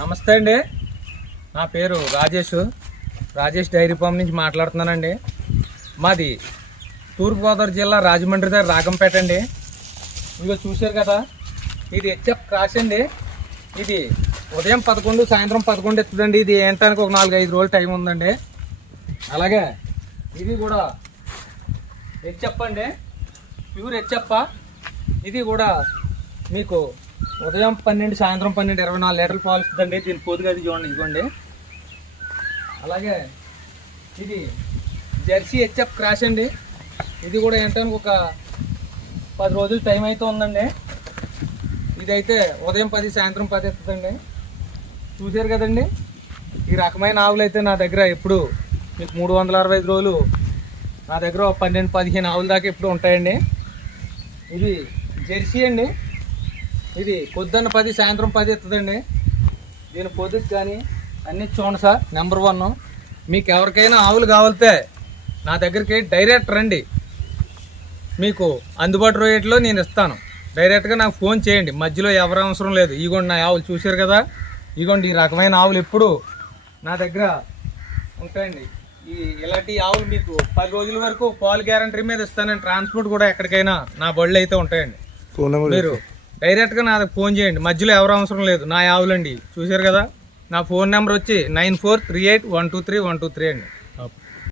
నమస్తే అండి. నా పేరు రాజేష్. రాజేష్ డైరీ ఫామ్ నుంచి మాట్లాడుతున్నానండి. మాది తూర్పుగోదావరి జిల్లా రాజమండ్రి దగ్గర రాగంపేట అండి. ఇదిగో చూశారు కదా ఇది హెచ్ఎఫ్ క్రాష్ అండి. ఇది ఉదయం పదకొండు సాయంత్రం పదకొండు ఎత్తుదండి ఇది ఏంటానికి ఒక నాలుగు ఐదు రోజులు టైం ఉందండి. అలాగే ఇది కూడా హెచ్ఎఫ్ అండి. ప్యూర్ హెచ్ఎఫ్ ఇది కూడా మీకు ఉదయం పన్నెండు సాయంత్రం పన్నెండు ఇరవై నాలుగు లీటర్లు పాలు ఇస్తుందండి. దీని పొదుగు అది చూడండి ఇదిగోండి. అలాగే ఇది జెర్సీ హెచ్ఎఫ్ క్రాష్ అండి. ఇది కూడా ఏంటంటే ఒక పది రోజులు టైం అయితే ఉందండి. ఇదైతే ఉదయం పది సాయంత్రం పది ఇస్తుందండి. చూశారు కదండి? ఈ రకమైన ఆవులు అయితే నా దగ్గర ఎప్పుడు మీకు మూడు వందల అరవై ఐదు రోజులు నా దగ్గర పన్నెండు పదిహేను ఆవుల దాకా ఎప్పుడు ఉంటాయండి. ఇది జెర్సీ అండి. ఇది పొద్దున్న పది సాయంత్రం పది ఎత్తుందండి. దీని పొద్దుకు కానీ అన్ని చూడండి సార్ నెంబర్ వన్ మీకు ఎవరికైనా ఆవులు కావాలితే నా దగ్గరికి డైరెక్ట్ రండి. మీకు అందుబాటు రేట్లో నేను ఇస్తాను. డైరెక్ట్గా నాకు ఫోన్ చేయండి. మధ్యలో ఎవరు అవసరం లేదు. ఇగోండి నా ఆవులు చూశారు కదా. ఇగోండి ఈ రకమైన ఆవులు ఎప్పుడు నా దగ్గర ఉంటాయండి. ఈ ఇలాంటి ఆవులు మీకు పది రోజుల వరకు పాలు గ్యారంటీ మీద ఇస్తానండి ట్రాన్స్పోర్ట్ కూడా ఎక్కడికైనా నా బళ్ళు అయితే ఉంటాయండి. మీరు డైరెక్ట్గా నాకు ఫోన్ చేయండి. మధ్యలో ఎవరు అవసరం లేదు. నా ఆవులండి చూశారు కదా? నా ఫోన్ నెంబర్ వచ్చి nine four three eight one two three one two three అండి.